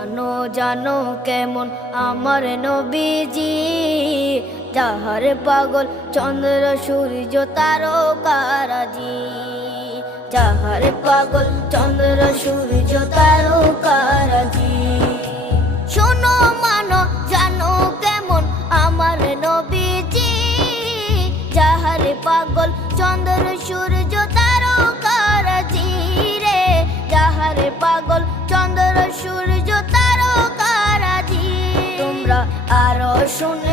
জানো জানো কেমন আমার নবীজি, যাহার পাগল চন্দ্র সূর্য তারকারাজি, যাহার পাগল চন্দ্র সূর্য তারকারাজি। শোনো মানো জানো কেমন আমার নবীজি, যাহার পাগল চন্দ্র সূর্য তারকারাজি রে, যাহার পাগল চন্দ্র সূর্য তারকারাজি। তোমরা আরো শুনে